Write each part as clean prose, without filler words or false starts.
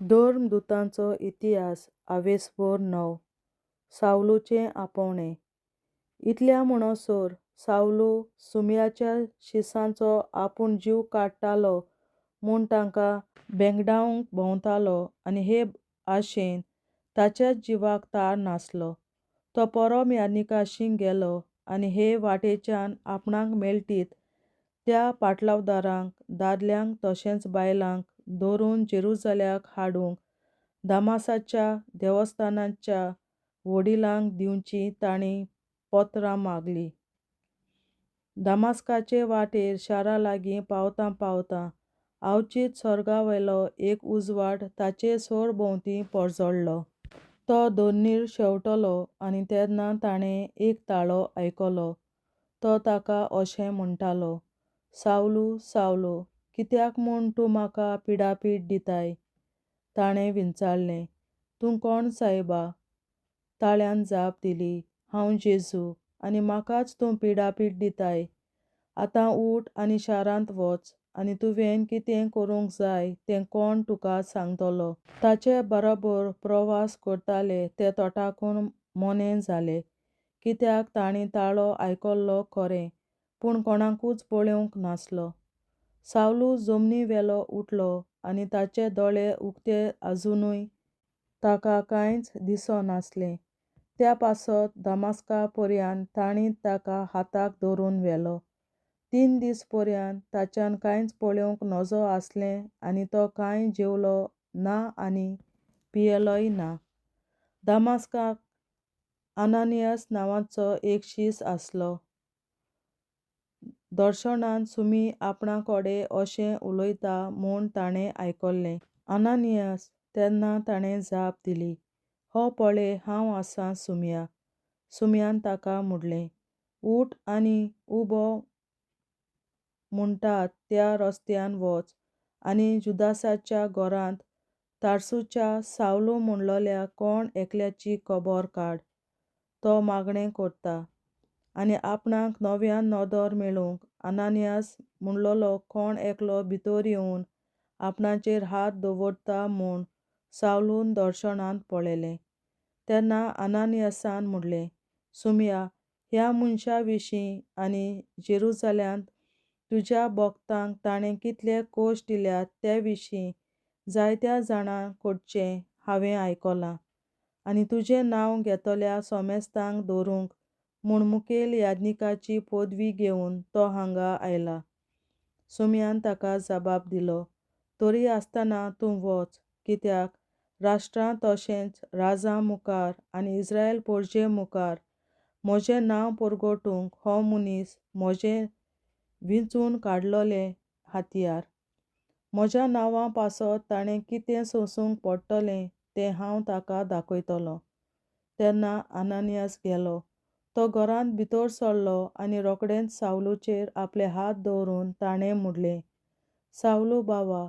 धर्मदूतांचो इतिहास आवेसभर 9. सावलूचें आपोवणें. इतल्या म्हणसर सावलू सुमयाच्या शिसांचो आपूण जीव काडटालो म्हूण तांकां बेंगडावंक भोंवतालो आनी हे आशेन ताच्याच जिवाक ताळ नासलो. तो परम यान्निकाशीं गेलो आनी हे वाटेच्यान आपणाक मेळटीत त्या पाटलावदारांक, दादल्यांक तशेंच बायलांक धरून जेरुसलेमाक हाडूंक दामासाच्या देवस्थानाच्या वडिलांक दिवचीं ताणीं पत्रां मागलीं. दामास्काचे वाटेर शारा लागीं पावतां पावतां अवचीत सर्गावेलो एक उजवाड ताचे सरभोंवतणी परजळ्ळो. तो दोनीर शेंवटलो आनी तेन्ना ताणें एक ताळो आयकलो. तो ताका अशें म्हणटालो, सावलू, सावलू, कित्याक म्हूण तूं म्हाका पिडापीड दिताय? ताणें विचारलें, तूं कोण सायबा? ताळ्यान जाप दिली, हांव जेजू, आनी म्हाकाच तूं पिडापीड दिताय. आतां उठ आनी शारांत वच, आनी तुवें कितें करूंक जाय तें कोण तुका सांगतलो. ताचे बरोबर प्रवास करताले ते तोंडाकून मोनें जाले, कित्याक तांणी ताळो आयकल्लो खरें, पूण कोणाकूच पळोवंक नासलो. सावलू जमनीवेलो उठलो आनी ताचे दोळे उक्ते आजुनूय ताका कांयच दिसनासलें. त्या पासत दामास्का पर्यंत तांणी ताका हाताक धरून व्हेलो. 3 दीस पर्यंत ताच्यान कांयच पळोवंक नजो आसलें आनी तो कांय जेवलो ना आनी पियेलोय ना. दामास्काक आनानियास नांवाचो एक शिस आसलो. दर्शनांत सुमी आपणाकोडे अशें उलयता म्हूण ताणें आयकल्लें. आनानियास, तेन्ना ताणें जाप दिली, हो पळय हांव आसां सुमया. सुमयान ताका म्हणलें, उठ आनी उबो म्हणटात त्या रस्त्यान वच आनी जुदासाच्या घरांत तार्सुच्या सावलू म्हणलोल्या कोण एकल्याची खबर काड. तो मागणें करता. आनी आपणाक नव्यान नदर मेळूंक आनानियास म्हणलोलो कोण एकलो भितर येवन आपणाचेर हात दवरता म्हूण सावलून दर्शनांत पळयलें. तेन्ना आनानियासान म्हणलें, सुमया, ह्या मनशा विशीं आनी जेरुसलेमांत तुज्या भोगतांक ताणें कितले कश्ट दिल्यात ते विशीं जायत्या जाणां कडचें हांवें आयकलां, आनी तुजें नांव घेतल्या सोमेस्तांक धरूंक म्हूण मुखेल याजकाची पदवी घेवन तो हांगा आयला. सुमयान ताका जापाप दिलो, तरी आसतना तूं वच, कित्याक राष्ट्रां तशेंच राजां मुखार आनी इस्रायल परजे मुखार म्हजें नांव परगटूंक हो मनीस म्हजें विंचून काडलोलें हातयार. म्हज्या नांवा पासत ताणें कितें सोंसूंक पडटलें तें हांव ताका दाखयतलों. तेन्ना आनानियास गेलो. तो घरांत भितर सरलो आनी रोखडेंच सावलूचेर आपले हात दवरून ताणें म्हणलें, सावलू बावा,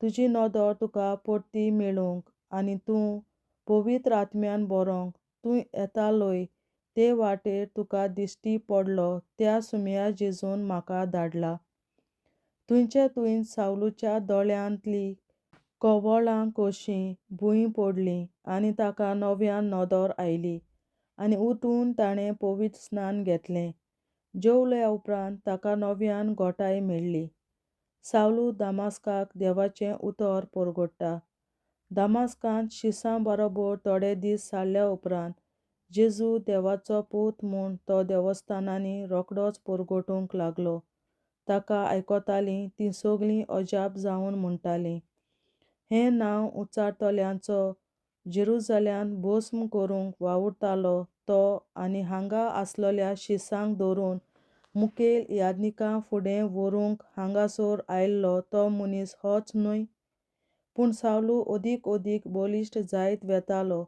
तुजी नदर तुका परती मेळूंक आनी तूं पवित्र आत्म्यान भरोंक तूं येतालोय ते वाटेर तुका दिश्टी पडलो त्या सुमया जेजून म्हाका धाडला. थंयचे थंय सावलूच्या दोळ्यांतलीं कवळां कशीं भुंय पडलीं आनी ताका नव्यान नदर आयली आनी उठून ताणें पवित्र स्नान घेतलें. जेवल्या उपरांत ताका नव्यान घोटाय मेळ्ळी. सावलू दामास्काक देवाचें उतर परगट्टा. दामास्कांत शिसां बरोबर थोडे दीस सारल्या उपरांत जेजू देवाचो पूत म्हूण तो देवस्थानांनी रोखडोच परगटूंक लागलो. ताका आयकतालीं तीं सगळीं अजाप जावन म्हणटालीं, हें नांव उच्चारतल्यांचो जेरुसलेमांत भस्म करूंक वावुरतालो तो आनी हांगा आसलोल्या शिसांक धरून मुखेल याजकां फुडें व्हरूंक हांगासर आयिल्लो तो मनीस होच न्हय? पूण सावलू अदीक बलिश्ट जायत वेतालो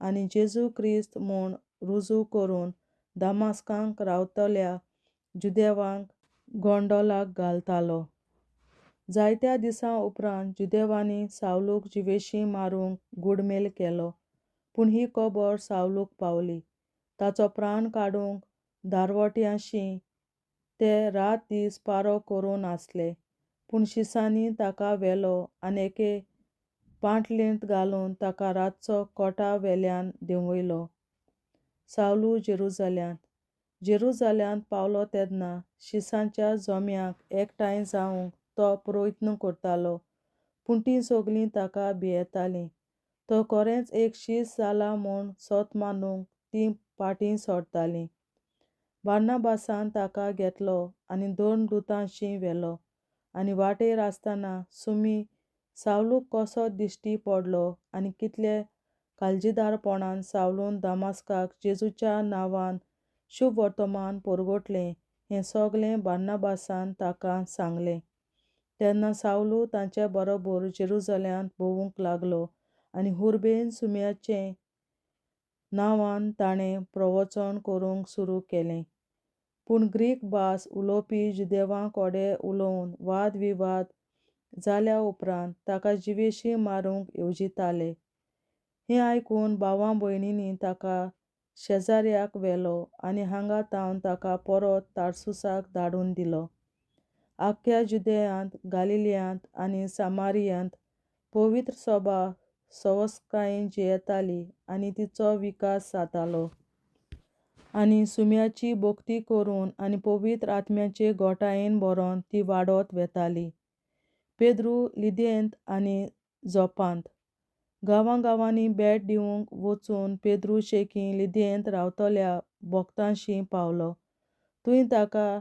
आनी जेजू क्रिस्त म्हूण रुजू करून दामास्कांत रावतल्या जुदेवांक गोंडोलाक घालतालो. जायत्या दिसां उपरांत जुदेवांनी सावलूक जिवेशीं मारूंक घुडमेल केलो, पूण ही खबर सावलूक पावली. ताचो प्राण काडूंक धारवट्यांशीं ते रात दीस पारो करून आसले, पूण शिसांनी ताका व्हेलो आनी एके पांटलींत घालून ताका रातचो कोटा वेल्यान देंवयलो. सावलू जेरुजाल्यांत पावलो तेन्ना शिसांच्या जोम्यांक एकठांय जावंक तो प्रयत्न करतालो, पूण तीं सगळीं ताका भियेतालीं. तो खरेंच एक शीस जाला म्हूण सोत मानूंक तीं फाटीं सरतालीं. बार्नाबासान ताका घेतलो आनी 2 दुतांशी व्हेलो. आनी वाटेर आसतना सुमी सावलूक कसो दिश्टी पडलो आनी कितले काळजीदारपणान सावलून दमास्काक जेजूच्या नांवान शुभ वर्तमान परगटलें हें सगळें बार्नाबासान ताका सांगलें. तेन्ना सावलू तांचे बरोबर जेरुजाल्यांत भोंवूंक लागलो आनी हुर्बेन सुमयाचे नांवान ताणें प्रवचन करूंक सुरू केलें. पूण ग्रीक भास उलोवपी जुदेवां कोडे उलोवन वाद विवाद जाल्या उपरांत ताका जिवेशीं मारूंक येवजिताले. हें आयकून भावां भयणींनी ताका शेजाऱ्याक व्हेलो आनी हांगा तावन ताका परत तार्सुसाक धाडून दिलो. आख्ख्या जुदेयांत, गालिलियांत आनी सामारियांत पवित्र सभा सवस्कायेन जियेताली आनी तिचो विकास जातालो. आनी सुमयाची भोक्ती करून आनी पवित्र आत्म्याचे घोटायेन भरोन ती वाडत वेताली. पेद्रू लिदेंत आनी जोपांत. गांवांनी भेट दिवंक वचून पेद्रू शेकी लिदेंत रावतल्या भोगतांशी पावलो. थंय ताका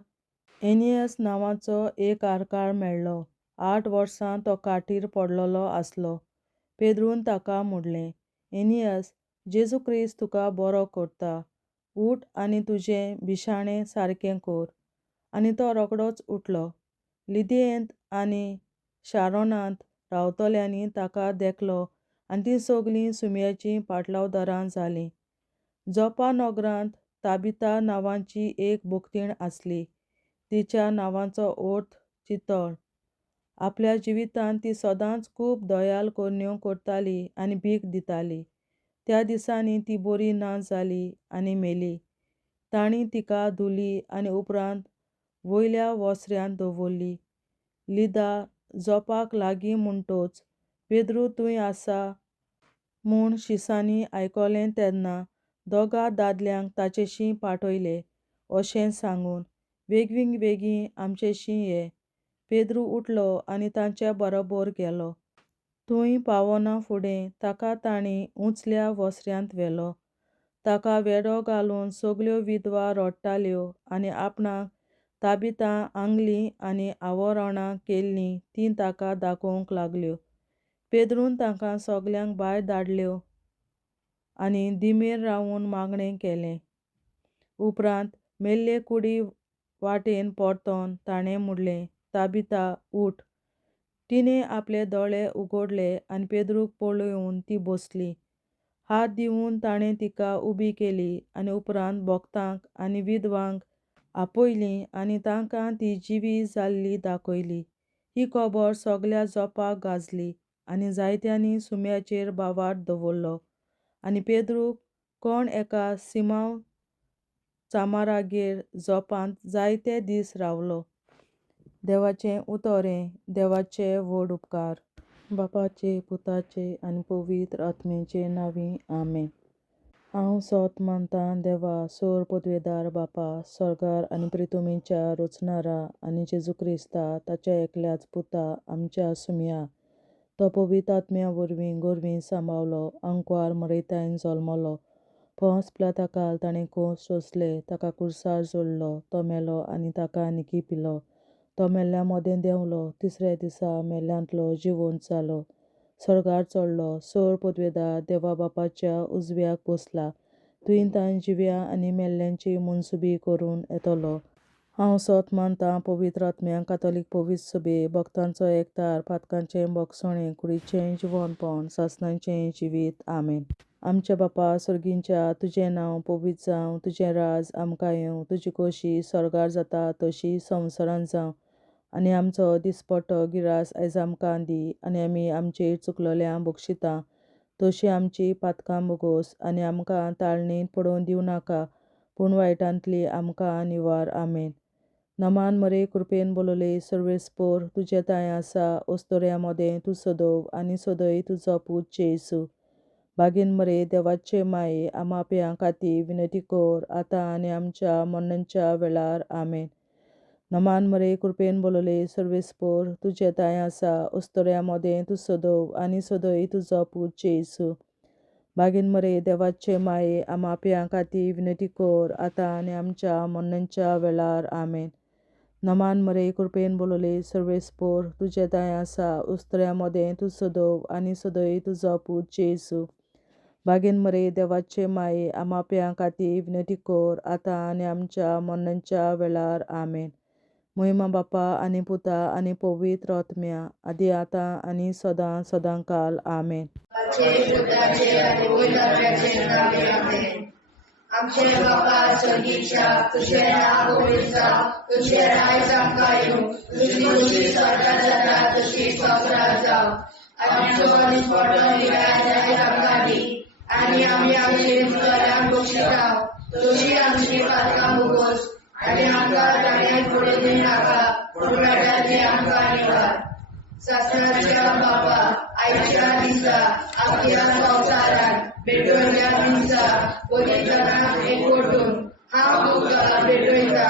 एनियस नांवाचो एक आरकार मेळ्ळो. 8 वर्सां तो काठीर पडलोलो आसलो. पेद्रून ताका म्हणलें, एनियस, जेजू क्रिस्त तुका बरो करता. उठ आनी तुजें बिशाणें सारकें कर. आनी तो रोखडोच उठलो. लिदेंत आनी शारोनांत रावतल्यांनी ताका देखलो आनी तीं सगळीं सुमयाचीं पाटलावदारां जालीं. जोप्पा नगरांत ताबिता नांवाची एक भोगतीण आसली. तिच्या नांवाचो अर्थ चितळ. आपल्या जिवितांत ती सदांच खूब दयाल करण्यो करताली आनी भीक दिताली. त्या दिसांनी ती बरी ना जाली आनी मेली. तांणी तिका धुली आनी उपरांत वयल्या ओसऱ्यांत दवरली. लिदा जोपाक लागीं म्हणटच पेद्रू थंय आसा म्हूण शिसांनी आयकलें तेन्ना दोगां दादल्यांक ताचेशीं पाठयले, अशें सांगून, बेगीन आमचेशीं ये. पेद्रू उठलो आनी तांचे बरोबर गेलो. थंय पावना फुडें ताका तांणी उंचल्या ओसऱ्यांत व्हेलो. ताका वेढो घालून सगल्यो विधवा रडटाल्यो आनी आपणाक ताबितां आंगलीं आनी आवरोणां केल्लीं तीं ताका दाखोवंक लागल्यो. पेद्रून तांकां सगल्यांक भायर धाडल्यो आनी दिमेर रावून मागणें केलें. उपरांत मेल्ले कुडी वाटेन परतोन ताणें म्हणलें, ताबिता, उठ. तिणें आपले दोळे उगडले आनी पेद्रूक पळयोवन ती बसली. हात दिवून ताणें तिका उबी केली आनी उपरांत भोगतांक आनी विधवांक आपयलीं आनी तांकां ती जिवी जाल्ली दाखयली. ही खबर सगल्या जोपाक गाजली आनी जायत्यांनी सुमयाचेर बावाट दवरलो. आनी पेद्रूक कोण एका सिमांव चामारागेर जोपांत जायते दीस रावलो. देवाचें उतोरें. देवाचे व्हड उपकार. बापाचे, पुताचे आनी पवित्र आत्म्याचे नांवीं आमेन. हांव सोत मानतां देवा, सर पदवेदार बापा, स्वर्गार आनी पृथ्वीच्या रचणारा आनी जेजू क्रिस्ता, ताच्या एकल्याच पुता, आमच्या सुमया. तो पवित्र आत्म्या वरवीं गोरवीं सांबाळलो, आंकवार मरयतायन जल्मलो. पोंस पिलाताकाल ताणें खूंस सोंसले, ताका क्रुसार जोडलो. तो मेलो आनी ताका निकी पिलो. तो मेल्ल्या मोदें देंवलो. तिसऱ्या दिसा मेल्ल्यांतलो जिवंत जालो. स्वर्गार चडलो. सर पदवेदार देवा बापाच्या उजव्याक बसला. थंय तांय जिव्या आनी मेल्ल्यांची मनसुबी करून येतलो. हांव सोत मानतां पवित्र आत्म्याक, कातोलीक पवित्र सभे, भक्तांचो एकठार, पातकांचें भोगसणें, कुडीचें जिवंतपण, सासणाचें जिवीत. आमेन. आमचे बापा सुर्गींच्या, तुजें नांव पवित्र जावं, तुजें राज आमकां येवं, तुजी खोशी स्वर्गार जाता तशी संवसारांत जावं. आनी आमचो दिसपट्टो गिरास आयज आमकां दी. आनी आमी आमचेर चुकलोल्यांक बक्षिता तशीं आमचीं पातकां भोगोस. आनी आमकां ताळणेंत पडोवंक दिवं नाका, पूण वायटांतली आमकां निवार. आमेन. नमान मरे कृपेन बोलले सर्वेस्पोर तुझे ताय आसा ओस्तोऱ्यामध्ये तू सदोव आनी सदय तुजो पूत जेसू बागीन मरे देवाचे माये आमा पियां खातीर विनंती कोर आतां आनी आमच्या मरणाच्या वेळार आमेन. नमान मरे कृपेन बोलले सर्वेस्पोर तुझे ताय आसा ओस्तोऱ्यामध्ये तू सदोव आनी सदय तुजो पूत जेसू बागीन मरे देवाचे माये आमा पियां खातीर विनंती कोर आतां आनी आमच्या मरणाच्या वेळार आमेन. नमान मरे कृपेन बोलले सर्वेस्पोर तुझे ताय आसा ओस्तोऱ्यामध्ये तू सदोव आनी सदय तुजो पूत जेसू बागीन मरे देवाचे माये आमा पियां खातीर विनंती कोर आतां आनी आमच्या मरणाच्या वेळार आमेन. महिमा बापा आनी पुता आनी पवित्र आत्म्या आदी आतां आनी सदां सदांकाल आमेन. आमचे बापा स्वर्गीच्या तुझे नाव पवित्र जावं, तुझे राज्य आमकां येवं, तुझी खुशी स्वर्गात जाता तशी संवसारात जावं. आमचो दिसपट्टो निराय आमकां दी आनी आमी आमचे मुखाराक बक्षितांव, तुझी आमची पातकां भोगोस आनी आमकां गाडयांत पडूं दिनाका, पूण वायटांतली आमकां निवार. शास्त्राच्या बापा आयच्या दिसा आपल्या संवसारात भेटवयल्या दिसा पवित्रांक एकवटून हांव तुका भेटयता.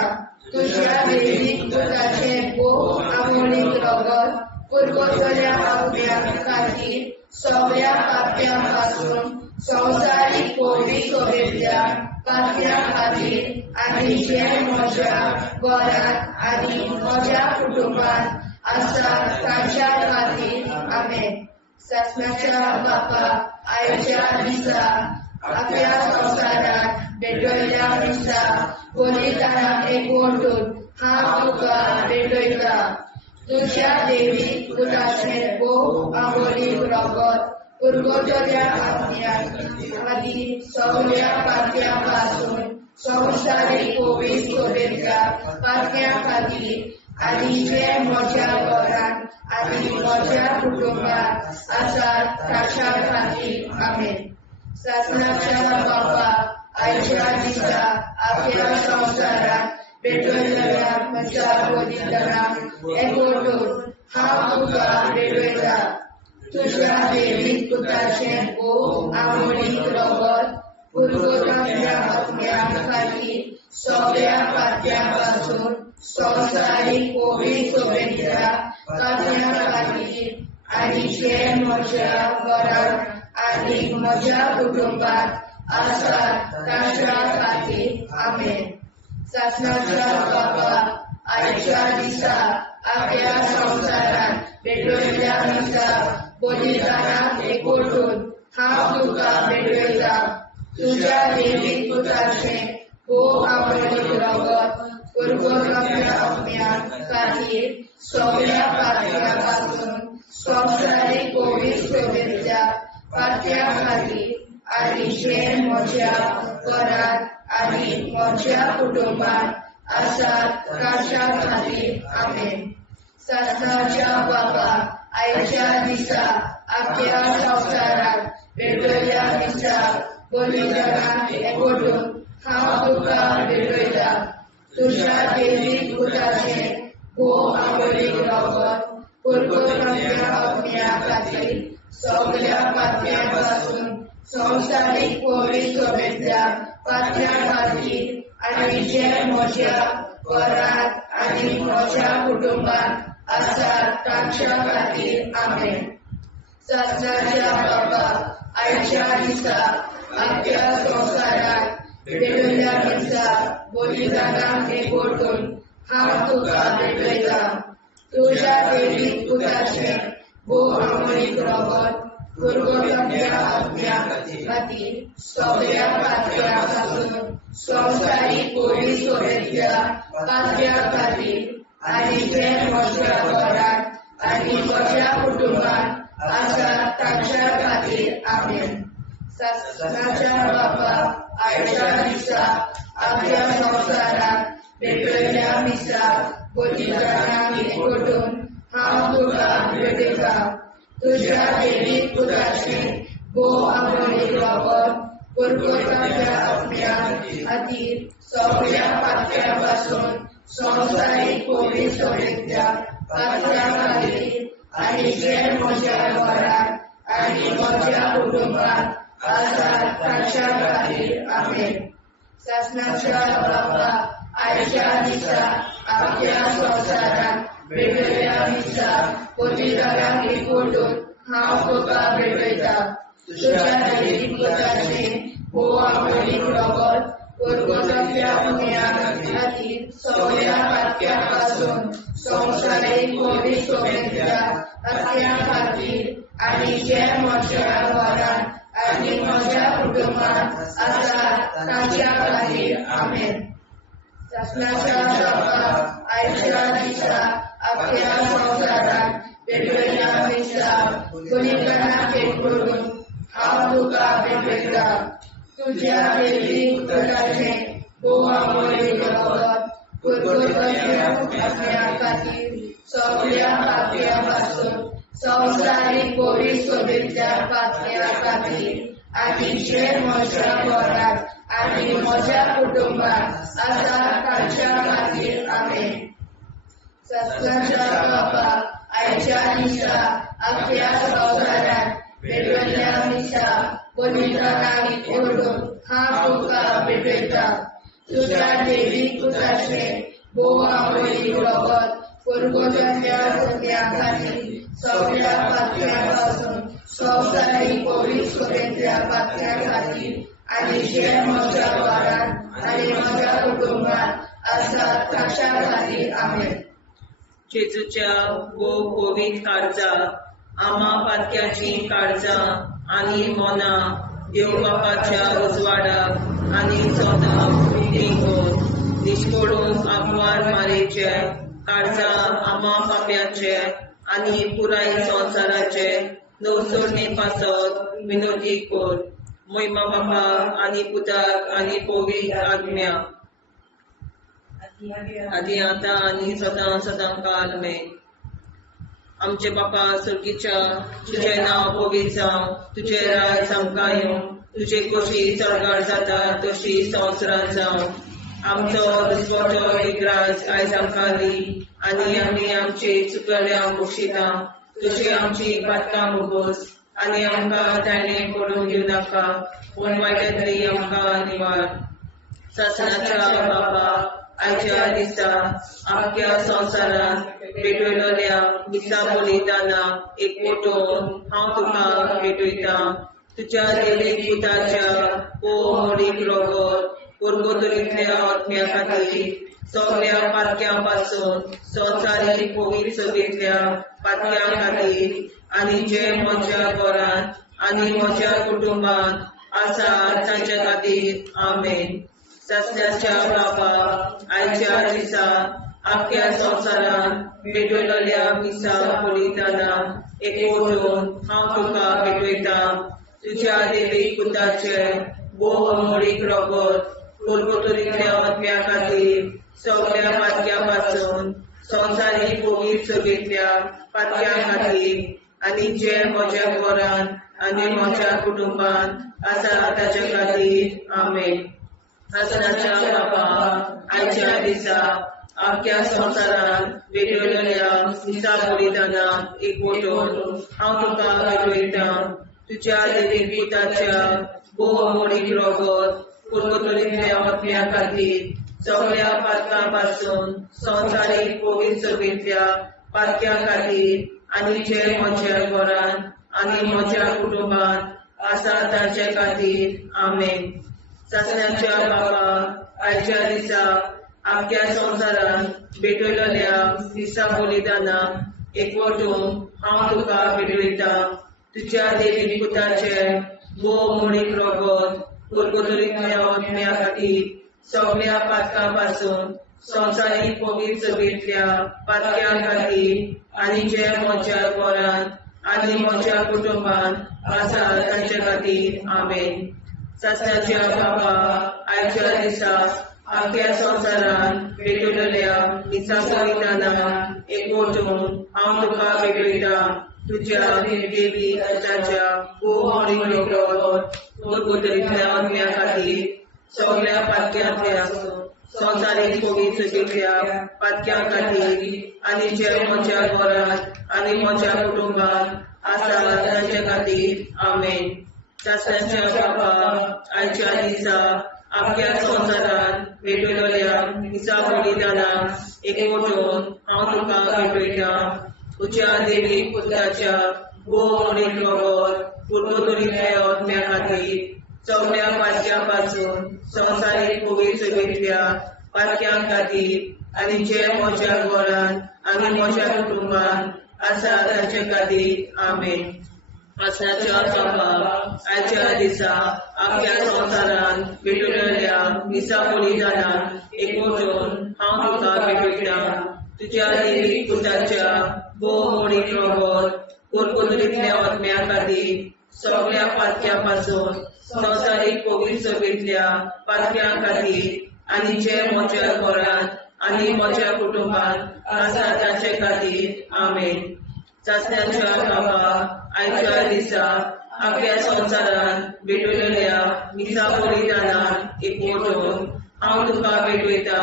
तुज्या दैवीक पुताचें भोव आमोणीक रगत पुरगोतल्या आत्म्या खातीर सगळ्या पाप्यां पासून संवसारीक पवित्र सोबेतल्या पाप्यां खातीर आनी जे म्हज्या घरांत आनी म्हज्या कुटुंबांत आसा तांच्या खातीर आमेन. शासनाच्या बापा आयच्या दिसा आपल्या संवसारात भेटवयल्या दिसा बलिदानाक एकवटून हांव तुका भेटयता. तुज्या दैवीक पुताचें भोव आमोणीक रगत पुरगोटल्या आत्म्या खातीर सगळ्या पाप्यां पासून संवसारीक पवित्र सोबेतल्या पाप्यां खातीर आनी जे म्हज्या घरांत आनी म्हज्या कुटुंबांत आसात तांच्या खातीर आमेन. शासनाच्या बापा आयच्या दिसा आपल्या संवसारात भेटवयल्या म्हज्या बलिदानाक एकवटून हांव तुका भेटयता. तुज्या दैवीक पुताचें भोव आमोणीक रगत पुरगोटल्या आत्म्या खातीर सगळ्या पाप्यां पासून संवसारीक पवित्र सोबेतल्या पाप्यां खातीर आनी जे म्हज्या घरांत आनी म्हज्या कुटुंबांत आसात तांच्या खातीर आमेन. शासनाच्या बापा आयच्या दिसा आपल्या संवसारात भेटवयल्या दिसा बलिदानाक एकवटून हांव तुका भेटयता. तुज्या दैवीक पुताचें भोव आमोणीक रगत पुरगोटल्या आत्म्या खातीर सगळ्या पाप्यां पासून संवसारीक पवित्र सोबेतल्या पाप्यां खातीर आनी जे म्हज्या घरांत आनी म्हज्या कुटुंबांत आसात तांच्या खातीर आमेन. शासनाच्या बापा आयच्या दिसा आपल्या संवसारात भेटवयल्या दिसा बलिदानाक एकवटून हांव तुका भेटयता. तुज्या दैवीक पुताचें भोव आमोणीक रगत पुरगोटल्या आत्म्या खातीर सगळ्या पाप्यां पासून संवसारीक पवित्र सोबेतल्या पाप्यां खातीर आनी जे म्हज्या घरांत आनी म्हज्या कुटुंबांत आसात तांच्या खातीर आमेन. शासनाच्या बापा आयच्या दिसा आपल्या संवसारात भेटवयल्या दिसा बलिदानाक एकवटून हांव तुका भेटयता. तुज्या दैवीक पुताचें भोव आमोणीक रगत पुरगोटल्या आत्म्या खातीर सगळ्या पाप्यां पासून संवसारीक पवित्र सोबेतल्या पाप्यां खातीर आनी जे म्हज्या घरांत आनी म्हज्या कुटुंबांत आसात तांच्या खातीर आमेन. शासनाच्या बापा आयच्या दिसा आपल्या संवसारात भेटवयल्या दिसा बलिदानाक एकवटून हांव तुका भेटयता. तुज्या दैवीक पुताचें भोव आमोणीक रगत पुरगोटल्या आत्म्या खातीर सगळ्या पाप्यां पासून संवसारीक कोविड सोबेतल्या पातळ्या खातीर आनी जे म्हज्या घरांत आनी म्हज्या कुटुंबात आसात तांच्या खातीर आमेन. शासनाच्या बाबा आयच्या दिसा आपल्या संवसारांत भेटयल्या दिसा पवित्रांक एकवटून हांव तुका भेटयता. तुज्या दैवीक पुताचें आमोलीक रगत परगोतल्या पुण्याक खातीर सगळ्या पातक्यां पासून संवसारीक कोविड सोबेतल्या पातक्यां खातीर आनी जे म्हज्या घरांत आनी म्हज्या कुटुंबात आसात तांच्या खातीर आमेन. शासनाच्या बाबा आयच्या दिसा आपल्या संवसारांत भेटयल्या दिसा पवित्रांक एकवटून हांव तुका भेटयता. तुज्या दैवीक पुताचें अमोलीक रगत परगोतल्या पुण्याक खातीर सगळ्या पातक्यां पासून संवसारीक कोविड सोबेतल्या पातक्यां खातीर आनी जे म्हज्या घरांत आनी म्हज्या कुटुंबात आसात तांच्या खातीर आमेन. शासनाच्या बाबा आयच्या दिसा आपल्या संवसारांत भेटयल्या दिसा पवित्रांक एकवटून हांव तुका भेटयता. तुज्या दैवीक पुताचें अमोलीक रगत परगोतल्या पुण्याक खातीर सगळ्या पातक्यां पासून संवसारीक कोविड सोबेतल्या पातक्यां खातीर आनी जे म्हज्या घरांत आनी म्हज्या कुटुंबात आसात तांच्या खातीर आमेन. जेजूच्या कोविड काळजां आमा पातक्याची काळजां आनी मोना देव बापाच्या उजवाडाक आनी सदांच उक्तींक निश्कोडून आग्वार मारेचे काळजां आमा पाप्याचे आनी पुराय संवसाराचे नवसोडणे पासत विनोदी कोर. महिमा बापा आनी पुताक आनी पवित्र आज्ञा आदी आतां आनी सदां सदां काल आमेन. आमचे बापा सुर्गीच्या तुजें नांव पवित्र जावं, तुजें राज आमकां येवं, तुजे कशी सरकार जाता तशी संवसारांत जावं. आमचो दिसवटो विग्रास आयज आमकां दी आनी आमी आमचे चुकल्यांक बक्षिता. तुजी आमची पातकां मुगोस आनी आमकां ताणें पडूंक दिवं नाका, पूण वायटांतली आमकां निवार. शासनाच्या बाबा आयच्या दिसा आख्या संवसारांत भेटयलोल्या दिसा बलिदाना एकवटून हांव तुका भेटयता. तुज्या दैवीक पुताच्या अमोलीक रगत परगोतल्या आत्म्या खातीर सगळ्या पातक्यां पासून संवसारीक कोविड सोबेतल्या पातक्यां खातीर आनी जे म्हज्या घरांत आनी म्हज्या कुटुंबात आसात तांच्या खातीर आमेन. शासनाच्या बाबा आयच्या दिसा आख्या संवसारांत भेटयलोल्या दिसा बलिदाना एकवटून हांव तुका भेटयता. तुज्या दैवीक पुताचे अमोलीक रगत परगोतल्या आत्म्या खातीर सगळ्या पातक्यां पासून संवसारीक कोविड सोबेतल्या पातक्यां खातीर आनी जे म्हज्या घरांत आनी म्हज्या कुटुंबात आसा ताच्या खातीर आमेन. शासनाच्या बाबा आयच्या दिसा आख्या संवसारांत भेटयलोल्या दिसा बलिदाना एकवटून हांव तुका भेटयता. तुज्या दैवीक पुताच्या अमोलीक रगत परगोतल्या आत्म्या खातीर सगळ्या पातकां पासून संवसारीक कोविड सोबेतल्या पातक्यां खातीर आनी जे म्हज्या घरांत आनी म्हज्या कुटुंबात आसा तांचे खातीर आमेन. शासनाच्या बाबा आयच्या दिसा आख्या संवसारांत भेटयलोल्या दिसा बलिदाना एकवटून हांव तुका भेटयता. तुज्या दैवीक पुताचे अमोलीक रगत परगोतल्या आत्म्या खातीर सगळ्या पातकां पासून संवसारीक कोविड सोबेतल्या पातक्यां खातीर आनी जे म्हज्या घरांत आनी म्हज्या कुटुंबात आसा तांचे खातीर आमेन. शासनाच्या बाबा आयच्या दिसा आख्या संवसारांत भेटयलोल्या दिसा बलिदाना एकवटून हांव तुका भेटयता. तुज्या दैवीक पुताच्या अमोलीक रगत परगोतल्या आत्म्या खातीर सगळ्या पातक्यांतल्या संवसारीक फोगी सगळ्या पातक्यां खातीर आनी जे म्हज्या घरांत आनी म्हज्या कुटुंबात आसा तांचे खातीर आमेन. शास्त्राच्या बाबा आयच्या दिसा आपल्या संवसारान भेटयलेल्या दिसा बलिदानाक एकवटून हांव तुका भेटयता. तुज्या देवीक पुताच्या भोवमणीक रगत पुर्वतुरींतल्या आत्म्या खातीर सगळ्या पातक्यां पासून संवसारीक फोगी सगळ्या पातक्यां खातीर आनी जे म्हज्या घरांत आनी म्हज्या कुटुंबात आसा तांचे खातीर आमेन. आसनाच्या बाबा आयच्या दिसा आपल्या संवसारान भेटयलेल्या दिसा बलिदानाक एकवटून हांव तुका भेटयता. तुज्या देवीक पुताच्या भोवमणीक रगत पुर्वतुरींतल्या आत्म्या खातीर सगळ्या पातक्यां पासून संवसारीक फोगी सगळ्या पातक्यां खातीर आनी जे म्हज्या घरांत आनी म्हज्या कुटुंबात आसा तांचे खातीर आमेन. चाचण्याच्या बाबा आयच्या दिसा आपल्या संवसारान भेटयलेल्या दिसा बलिदानाक एकवटून हांव तुका भेटयता.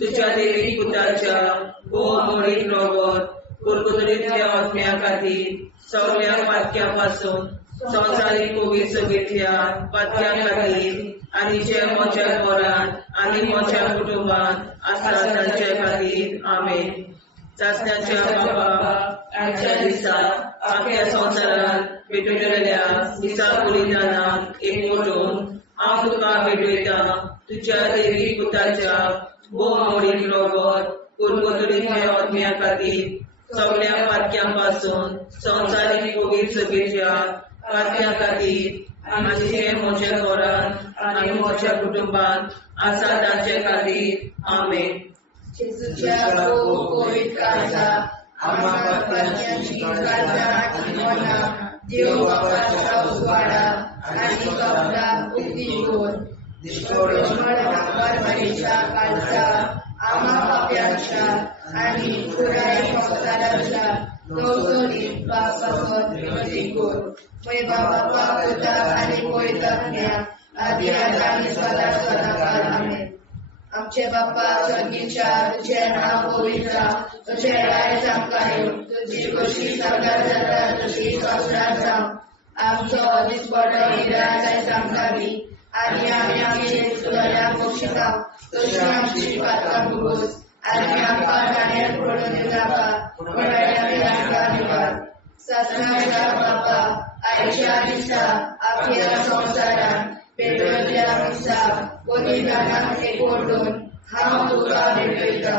तुज्या देवीक पुताच्या भोवमणीक रगत पुर्वतुरींतल्या आत्म्या खातीर सगळ्या पातक्यां पासून संवसारीक फोगी सगळ्या पातक्यां खातीर आनी जे म्हज्या घरांत आनी म्हज्या कुटुंबात आसा तांचे खातीर आमेन. चाचण्याच्या बाबा आयच्या दिसा आपल्या संवसारान भेटयलेल्या दिसा बलिदानाक एकवटून हांव तुका भेटयता. तुज्या देवीक पुताच्या भोवमणीक रगत पुर्वतुरींतल्या आत्म्या खातीर सगळ्या पातक्यां पासून संवसारीक फोगी सगळ्या पातक्यां खातीर आनी जे म्हज्या घरांत आनी म्हज्या कुटुंबात आसा तांचे खातीर आमेन. जेजूच्या पवित्र काळजा आम्हा पातकांची काळजा आनी मना देव बापाच्या उजवाडा आनी कपडा उक्ती करून परमेच्या काळजा आम्हा पाप्यांच्या आनी पुराय संवसाराच्या गवसणीत बापावर विनंती कर. पै बापा पुता आनी पवित्रात्म्या आदी आनी सदा सदाकाळ आमेन. आमचे बाप्पा स्वर्गीच्या तुझे नाव पवित्र तुझे राय आमकां येवं तुजी कशी सगळ्यात जाता तशी संवसारांत जावं. आमचो दिसपडो हिराय आमकां दी आनी आमी आमचे सुदाऱ्याक बक्षिता तशी आमची पातकां भोगोस आनी आमकां गाण्यार पडून नाका पूण आमी आमकां निवाड. ससनाच्या बापा आयच्या दिसा आपल्या संवसारान भेटयल्ल्या दिसा बलिदानाक एकवटून हांव तुका भेटयता.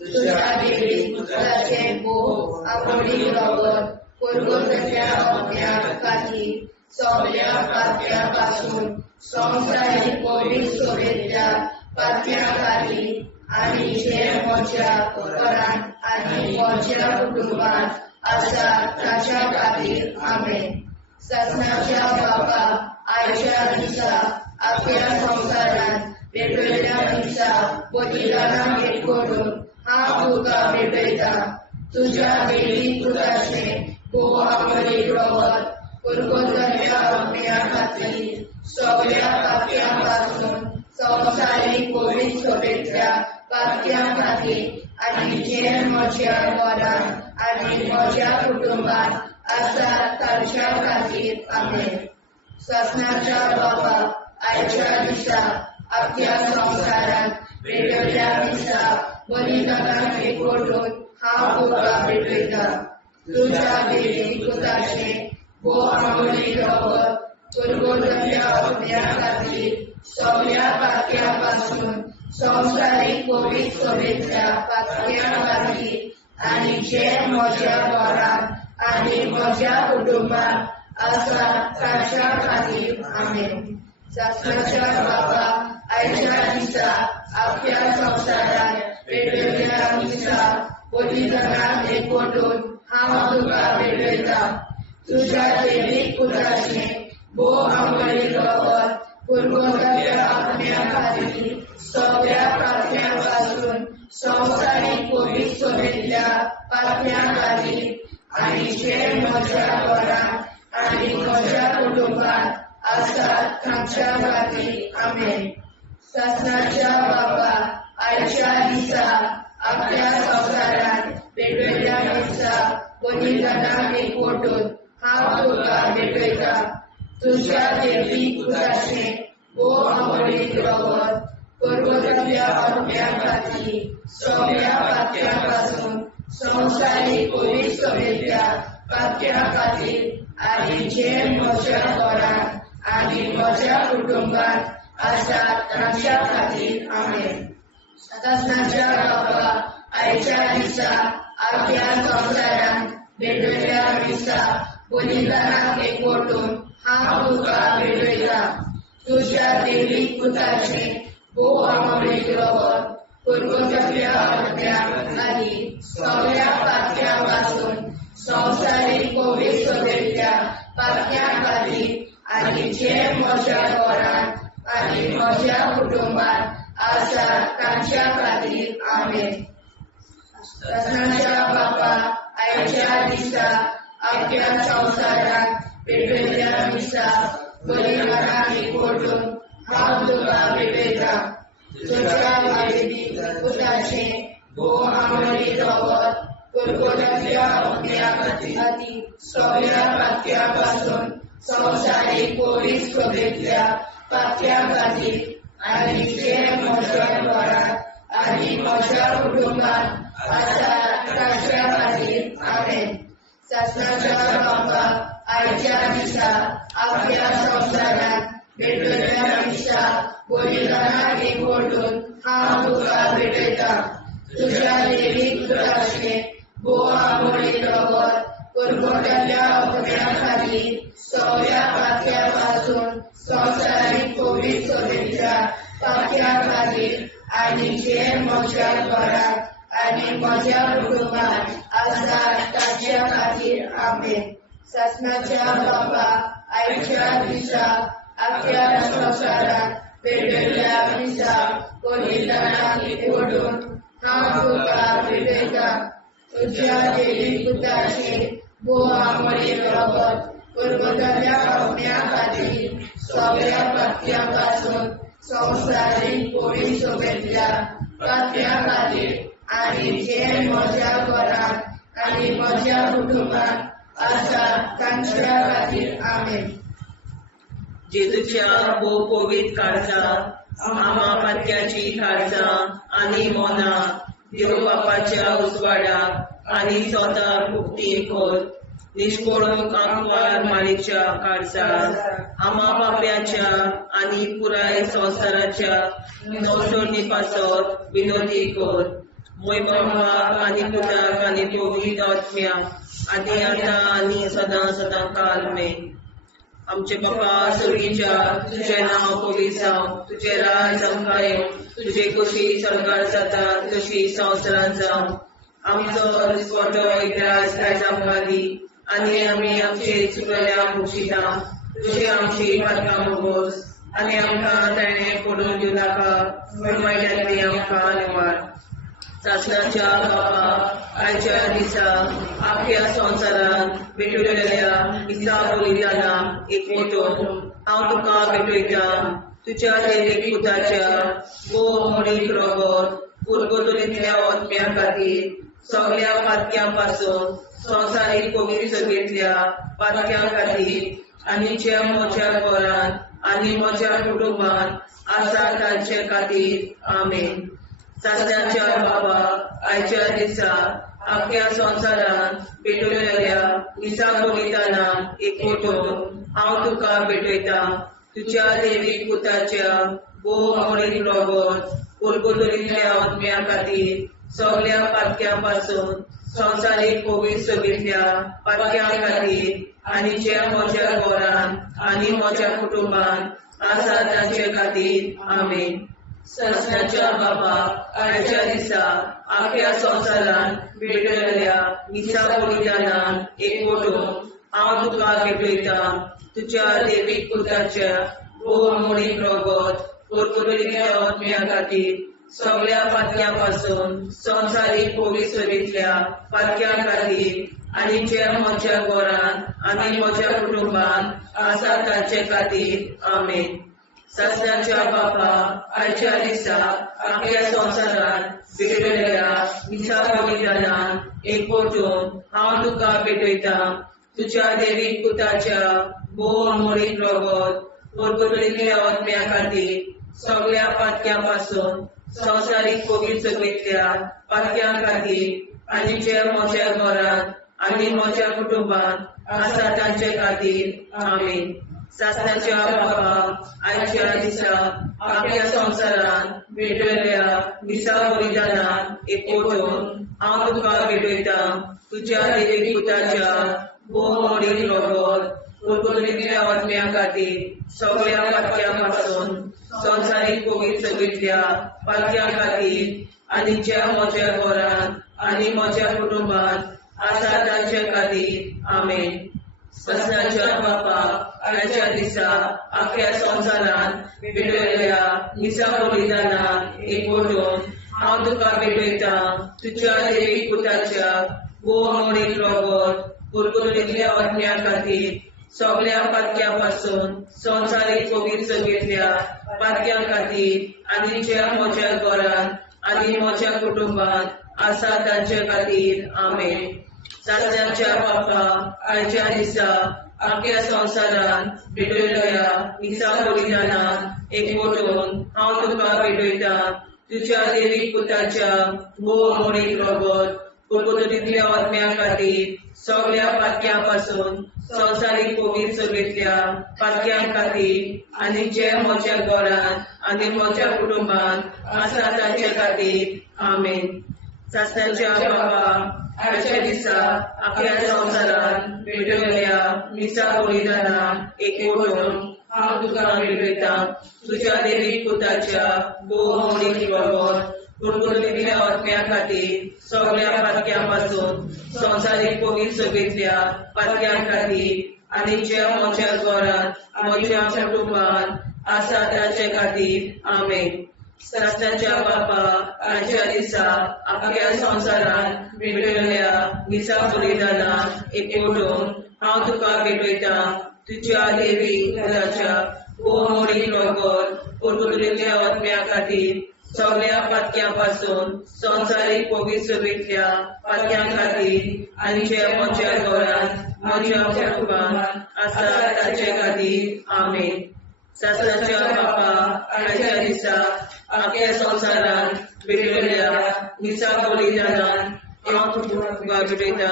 तुज्या देवीक पुताचे भोव आवडीक रगत पुर्वतुरींतल्या आत्म्या खातीर सगळ्या पातक्यां पासून संवसारीक फोगी सगळ्या पातक्यां खातीर आनी जे म्हज्या घरांत आनी म्हज्या कुटुंबात आसा तांच्या खातीर आमेन. ससनाच्या बापा आयच्या दिसा आपल्या संवसारान भेटयल्ल्या दिसा बलिदानाक एकवटून हांव तुका भेटयता. तुज्या देवीक पुताचे भोव आवडीक रगत पुर्वतुरींतल्या आत्म्या खातीर सगळ्या पातक्यां पासून संवसारीक फोगी सगळ्या पातक्यां खातीर आनी जे म्हज्या घरांत आनी म्हज्या कुटुंबात आसा तांच्या खातीर आमेन. ससनाच्या बापा आयच्या दिसा आपल्या संवसारान भेटयल्ल्या दिसा बलिदानाक एकवटून हांव तुका भेटयता. तुज्या देवीक पुताचे भोव आवडीक रगत पुर्वतुरींतल्या आत्म्या खातीर सगळ्या पातक्यां पासून संवसारीक फोगी सगळ्या पातक्यां खातीर आनी जे म्हज्या घरांत आनी म्हज्या कुटुंबात आसा तांच्या खातीर आमेन. ससनाच्या बापा आयच्या दिसा आपल्या संवसारान भेटयल्ल्या दिसा बलिदानाक एकवटून हांव तुका भेटयता. तुज्या देवीक पुताचे भोव आवडीक रगत पुर्वतुरींतल्या आत्म्या खातीर सगळ्या पातक्यां पासून संवसारीक फोगी सगळ्या पातक्यां खातीर आनी जे म्हज्या घरांत आनी म्हज्या कुटुंबात आसा तांच्या खातीर आमेन. ससनाच्या बापा आयच्या दिसा आपल्या संवसारात भेटयल्या दिसा बलिदानाक एकवटून हांव तुका भेटयता तुज्या देवी पुताचे वो अमरीक रगत पर्वतांतल्या आत्म्या खातीर सगळ्या पात्यां पासून संवसारीक पवित्रतेच्या पात्यां खातीर आनी जे म्हज्या घरांत आनी म्हज्या कुटुंबांत आसात तांच्या खातीर आमेन. सदांच्या बाबा आयच्या दिसा आपल्या संवसारांत भेटयल्या दिसा बलिदानाक एकवटून हांव तुका भेटयता तुज्या देवी पुताचे वो अमरीक रगत पर्वतांतल्या आत्म्या खातीर सगळ्या पात्यां पासून संवसारीक पवित्रतेच्या पात्यां खातीर आनी जे म्हज्या घरांत आनी म्हज्या कुटुंबांत आसात तांच्या खातीर आमेन. सदांच्या बाबा आयच्या दिसा आपल्या संवसारांत भेटयल्या दिसा बलिदानाक एकवटून हांव तुका भेटयता तुज्या देवी पुताचे वो अमरीक रगत पर्वतांतल्या आत्म्या खातीर सगळ्या पात्यां पासून संवसारीक पवित्रतेच्या पात्यां खातीर आनी जे म्हज्या घरांत आनी म्हज्या कुटुंबांत आसात तांच्या खातीर आमेन. सदांच्या बाबा आयच्या दिसा आपल्या संवसारांत भेटयल्या दिसा बलिदानाक एकवटून हांव तुका भेटयता तुज्या देवी पुताचे वो अमरीक रगत पर्वतांतल्या आत्म्या खातीर सगळ्या पात्यां पासून संवसारीक पवित्रतेच्या पात्यां खातीर आनी जे म्हज्या घरांत आनी म्हज्या कुटुंबांत आसात तांच्या खातीर आमेन. सदांच्या बाबा आयच्या दिसा आपल्या संवसारांत भेटयल्या दिसा बलिदानाक एकवटून हांव तुका भेटयता तुज्या देवी पुताचे वो अमरीक रगत पर्वतांतल्या आत्म्या खातीर सगळ्या पात्यां पासून संवसारीक पवित्रतेच्या पात्यां खातीर आनी जे म्हज्या घरांत आनी म्हज्या कुटुंबांत आसात तांच्या खातीर आमेन. जेजूच्या वो पवित्र काळजांत आमा पात्याची काळजां आनी मोना देव बापाच्या उजवाडाक आनी स्वता मुक्ती कर निष्पळूक आंकवार माळेच्या काळजांत आमा बाप्याच्या आनी पुराय संवसाराच्या नवसोडणी पासत विनोदी कर मोय बाबा आनी पुताक आनी पवित्र आत्म्या आदी आतां आनी सदां सदां काल मेन. आमचे बापा स्वर्गीच्या तुझे नाव पवित्र जावं तुझे राज आमकां येवं तुझे कशी सरकार जाता तशी संवसारांत जावं आमचो दिसवटो एकदांच आयज आमकां दी आनी आमी आमचे चुकल्याक मुक्षिता तुझे आमची पातकां भोगोस आनी आमकां ताणें पडून दिवं नाका वायट्यांतली आमकां निवार. सासणाच्या बाबा आयच्या दिसा आपल्या संवसारांत भेटयल्या दिसा बलिदानाक एकवटून हांव तुका भेटयता तुज्या देवी पुताच्या वो अमरीक रगत पर्वतांतल्या आत्म्या खातीर सगळ्या पात्यां पासून संवसारीक पवित्रतेच्या पात्यां खातीर आनी जे म्हज्या घरांत आनी म्हज्या कुटुंबांत आसा तांचे खातीर आमेन. सासणाच्या बाबा आयच्या दिसा आपल्या संवसारांत भेटयल्या दिसा बलिदानाक एकवटून हांव तुका भेटयता तुज्या देवी पुताच्या वो अमरीक रगत पर्वतांतल्या आत्म्या खातीर सगळ्या पात्यां पासून संवसारीक पवित्रतेच्या पात्यां खातीर आनी जे म्हज्या घरांत आनी म्हज्या कुटुंबांत आसा तांचे खातीर आमेन. सासणाच्या बाबा आयच्या दिसा आपल्या संवसारांत भेटयल्या दिसा बलिदानाक एकवटून हांव तुका भेटयता तुज्या देवी पुताच्या वो अमरीक रगत पर्वतांतल्या आत्म्या खातीर सगळ्या पात्यां पासून संवसारीक पवित्रतेच्या पात्यां खातीर आनी जे म्हज्या घरांत आनी म्हज्या कुटुंबांत आसा तांचे खातीर आमेन. सस्त्याच्या बापा आयच्या दिसा आख्या संवसारान भेटलेल्या मिसा बलिदानान एकवटून हांव तुका भेटयता तुझ्या देवीक पुताच्या भोव अमोलीक रगत परगटलेल्या आत्म्या खातीर सगळ्या पातक्यां पासून संवसारीक पवित्र सगळ्या पातक्यां खातीर आनी जे म्हज्या घरांत आनी म्हज्या कुटुंबांत आसा तांचे खातीर आमीन. सासणाच्या बापा आयच्या दिसा आख्या संवसारान भेटलेल्या मिसा बलिदानान एकवटून हांव तुका भेटयता तुझ्या देवीक पुताच्या भोव अमोलीक रगत परगटलेल्या आत्म्या खातीर सगळ्या पातक्यां पासून संवसारीक पवित्र सगळ्या पातक्यां खातीर आनी ज्या म्हज्या घरांत आनी म्हज्या कुटुंबांत आसा तांचे खातीर आमीन. सस्त्याच्या बापा आयच्या दिसा आख्या संवसारान भेटलेल्या मिसा बलिदानान एकवटून हांव तुका भेटयता तुझ्या देवीक पुताच्या भोव अमोलीक रगत परगटलेल्या आत्म्या खातीर सगळ्या पातक्यां पासून संवसारीक पवित्र सगळ्या पातक्यां खातीर आनी ज्या म्हज्या घरांत आनी म्हज्या कुटुंबांत आसा तांचे खातीर आमीन. सस्त्याच्या बापा आयच्या दिसा आख्या संवसारान भेटलेल्या मिसा बलिदानान एकवटून हांव तुका भेटयता तुझ्या देवीक पुताच्या भोव अमोलीक रगत परगटलेल्या आत्म्या खातीर सगळ्या पातक्यां पासून संवसारीक पवित्र सगळ्या पातक्यां खातीर आनी जे म्हज्या घरांत आनी म्हज्या कुटुंबांत आसा तांचे खातीर आमीन. सस्त्याच्या बापा आयच्या दिसा आख्या संवसारान भेटलेल्या मिसा बलिदानान एकवटून हांव तुका भेटयता तुझ्या देवीक पुताच्या भोव अमोलीक रगत परगटलेल्या आत्म्या खातीर सगळ्या पातक्यां पासून संवसारीक पवित्र सगळ्या पातक्यां खातीर आनी जे म्हज्या घरांत म्हज्या कुटुंबांत आसा तांचे खातीर आमीन. सस्त्याच्या बापा आयच्या दिसा आख्या संवसारान भेटलेल्या मिसा बलिदानान एकवटून हांव तुका भेटयता तुझ्या देवीक पुताच्या भोव अमोलीक रगत परगटलेल्या आत्म्या खातीर सगळ्या पातक्यां पासून संवसारीक पवित्र सगळ्या पातक्यां खातीर आनी जे म्हज्या घरांत म्हज्या कुटुंबांत आसा तांचे खातीर आमीन. सस्त्याच्या बापा आयच्या दिसा आख्या संवसारान भेटलेल्या मिसा बलिदानान हांव तुका भेटयता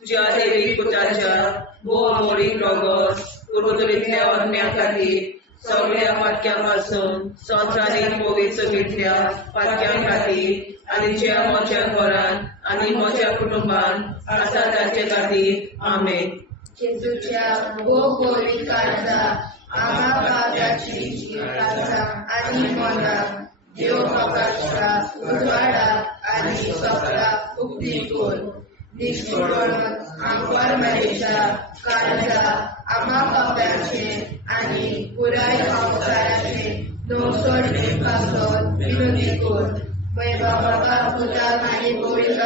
तुझ्या देवीक पुताच्या भोव अमोलीक रगत परगटलेल्या आत्म्या खातीर सगळ्या पातक्यां पासून संवसारीक पवित्र सगळ्या पातक्यां खातीर आनी जे म्हज्या घरांत आनी म्हज्या कुटुंबांत आसा तांचे खातीर आमीन. जेजूच्या भोव पवित्र काळजा आम्हा पापाची काळजा आनी मना देव बापाच्या उजवाडा आनी सपला उक्ती कोर निष्ठुर आमकां मेळच्या काळजा आम्हा पापाचे आनी पुराय संवसाराचे दोसोड पासून विनोदी कोर बाबा पुता आनी पवित्र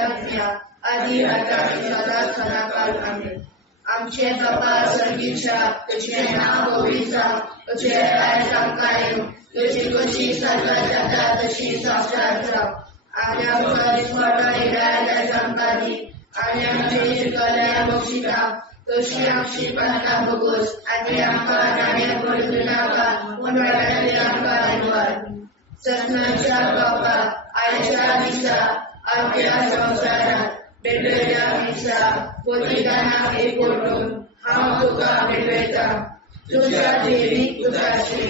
आदी आतां आनी सदां सदांकाळ आमीन. आमचे बापा सर्गीच्या तुझे नाव पवित्र तुझे राज आमकां तुझी कशी सगळ्या जाता तशी संवसारांत जावं आनी आमकां दिसपट्टो राज आमकां दी आनी आमचे शिकल्या बक्षिता तशी आमची प्रार्थना भोगोस आनी आमकां नाण्या पडूं नाका पूण वाटायली आमकां आयनवार. सस्नाच्या बापा आयच्या दिसा आख्या संवसारांत भेटलेल्या मिसा बलिदानाक एकवटून हांव तुका भेटयता तुझ्या देवीक पुताचे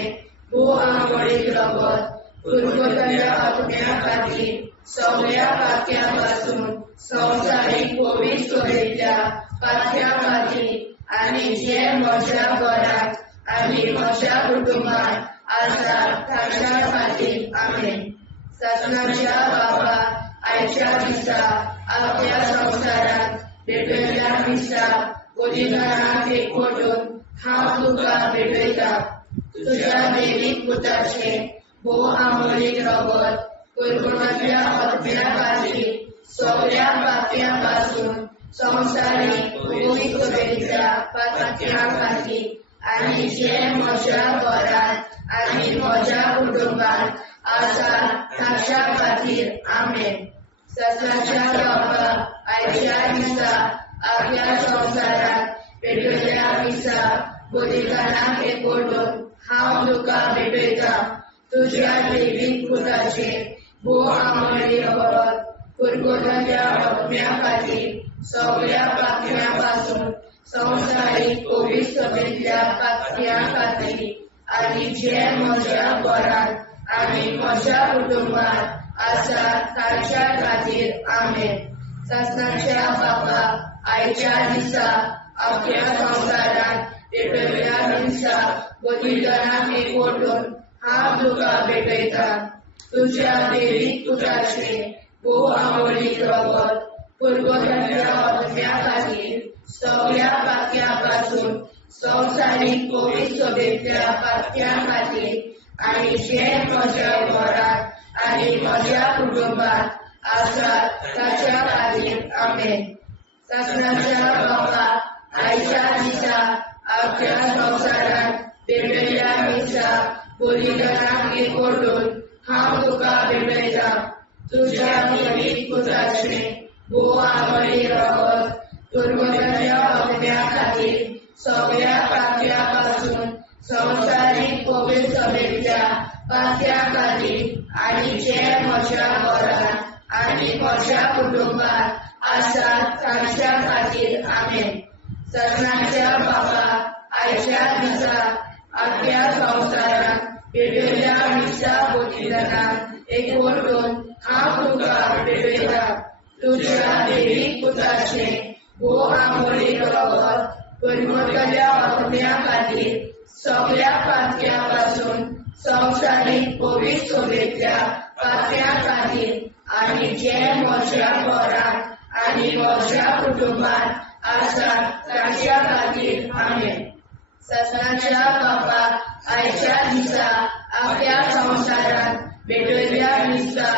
भोव अमोलीक रगत परगटलेल्या आत्म्या खातीर सगळ्या पातक्यां पासून संवसारीक पवित्र सगळ्या पातक्यां खातीर आनी जे म्हज्या घरांत आनी म्हज्या कुटुंबांत आसा तांच्या खातीर आमीन. सस्नाच्या बापा आयच्या दिसा आख्या संवसारांत भेटलेल्या मिसा बलिदानाक एकवटून हांव तुका भेटयता तुझ्या देवीक पुताचे भोव अमोलीक रगत परगटलेल्या आत्म्या खातीर सगळ्या पातक्यां पासून संवसारीक पवित्र सगळ्या पातक्यां खातीर आनी जे म्हज्या घरांत आनी म्हज्या कुटुंबात आसा ताच्या खातीर आमेन. सत्याच्या बाबा आयच्या दिसा आख्या संवसारात पेटयल्या दिसा बलिदानाक एकवटून हांव तुका भेटयता. तुज्या दैवीक पुताचे भोव आमळे वरत कुरकुरल्या आत्म्या खातीर सगळ्या पातळ्यां पासून संवसारीक पवित्रतेंतल्या पातळ्यां खातीर आनी जे म्हज्या घरांत आनी म्हज्या कुटुंबात आसा ताच्या खातीर आमेन. सत्याच्या बाबा आयच्या दिसा आख्या संवसारात पेटयल्या दिसा बलिदानाक एकवटून हांव तुका भेटयता. तुज्या दैवीक पुताचे भोव आमळीक रगत कुरकुरल्या आत्म्या खातीर सगळ्या पातळ्यां पासून संवसारीक पवित्रतेंतल्या पातळ्यां खातीर आनी जे म्हज्या घरांत आनी म्हज्या कुटुंबात आसा ताच्या खातीर आमेन. सत्याच्या बाबा आयच्या दिसा आख्या संवसारात पेटयल्या दिसा बलिदानाक एकवटून हांव तुका भेटयता. तुज्या दैवीक पुताचे भोव आमळीक रगत कुरकुरल्या आत्म्या खातीर सगळ्या पातळ्यां पासून संवसारीक पवित्रतेंतल्या पातळ्यां खातीर आनी जे म्हज्या घरांत आनी म्हज्या कुटुंबात आसा ताच्या खातीर आमेन. सत्याच्या बाबा आयच्या दिसा आख्या संवसारात पेटयल्या दिसा बलिदानाक एकवटून हांव तुका भेटयता. तुज्या दैवीक पुताचे भोव आमळीक रगत कुरकुरल्या आत्म्या खातीर सगळ्या पातळ्यां पासून संवसारीक पवित्रतेंतल्या पातळ्यां खातीर आनी जे म्हज्या घरांत आनी म्हज्या कुटुंबात आसा ताच्या खातीर आमेन. सत्याच्या बाबा आयच्या दिसा आख्या संवसारात पेटयल्या दिसा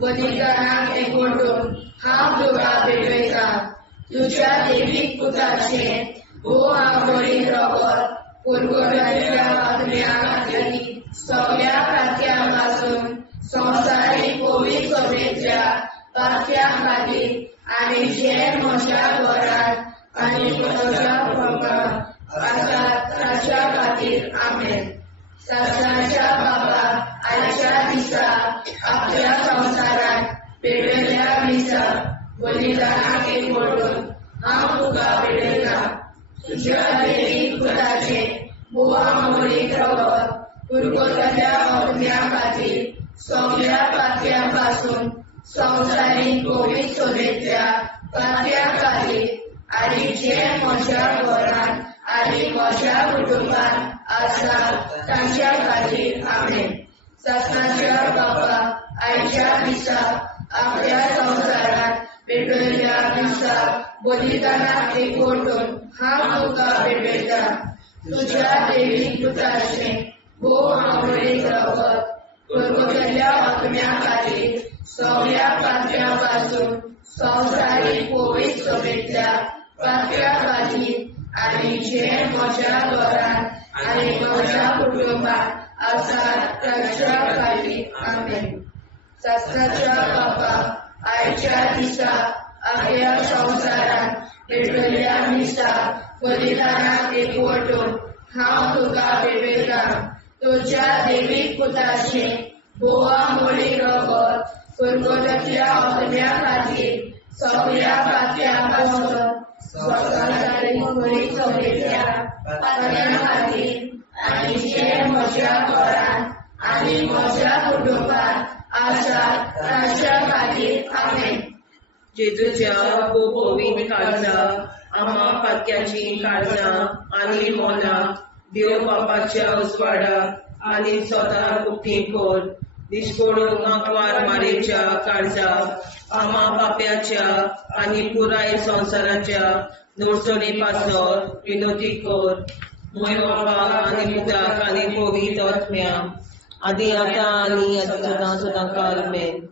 बलिदानाक एकवटून हांव तुका भेटयता. तुज्या दैवीक पुताचे भोव आमळीक रगत कुरकुरल्या आत्म्या खातीर सगळ्या पातळ्यां पासून संवसारीक पवित्रतेंतल्या पातळ्यां खातीर आनी जे म्हज्या घरांत आनी म्हज्या कुटुंबात आसा ताच्या खातीर आमेन. सत्याच्या बाबा आयच्या दिसा आख्या संवसारात पेटयल्या दिसा बलिदानाक एकवटून हांव तुका भेटयता. तुज्या दैवीक पुताचे भोव आमळीक रगत कुरकुरल्या आत्म्या खातीर सगळ्या पातळ्यां पासून संवसारीक पवित्रतेंतल्या पातळ्यां खातीर आनी जे म्हज्या घरांत आनी म्हज्या कुटुंबात आसा ताच्या खातीर आमेन. सत्याच्या बाबा आयच्या दिसा आख्या संवसारात पेटयल्या दिसा बलिदानाक एकवटून हांव तुका भेटयता. तुज्या दैवीक पुताचे भोव आमळीक रगत कुरकुरल्या आत्म्या खातीर सगळ्या पातळ्यां पासून संवसारीक पवित्रतेंतल्या पातळ्यां खातीर आनी जे म्हज्या घरांत आनी म्हज्या कुटुंबात आसा ताच्या खातीर आमेन. सत्याच्या बाबा आयच्या दिसा आख्या संवसारात पेटयल्या दिसा बलिदानाक एकवटून हांव तुका भेटयता. तुज्या दैवीक पुताचे भोव आमळीक रगत कुरकुरल्या आत्म्या खातीर सगळ्या पातळ्यां पासून संवसारीक पवित्रतेंतल्या पातळ्यां खातीर आनी जे म्हज्या घरांत आनी म्हज्या कुटुंबात आसा ताच्या खातीर आमेन. जेजूच्या पवित्र काळजा आम्हा पातक्याची काळजां आनी मोला देव बापाच्या उजवाडाक आनी स्वता उक्ती कोर दिसपडून आंकवार मारेच्या काळजा आम्हा पाप्याच्या आनी पुराय संवसाराच्या नोडसणी पासर विनोदी कोर. मोय बापा आनी पुताक आनी पवित्र आत्म्या आदी आतां आनी सदां सदां काल आमेन.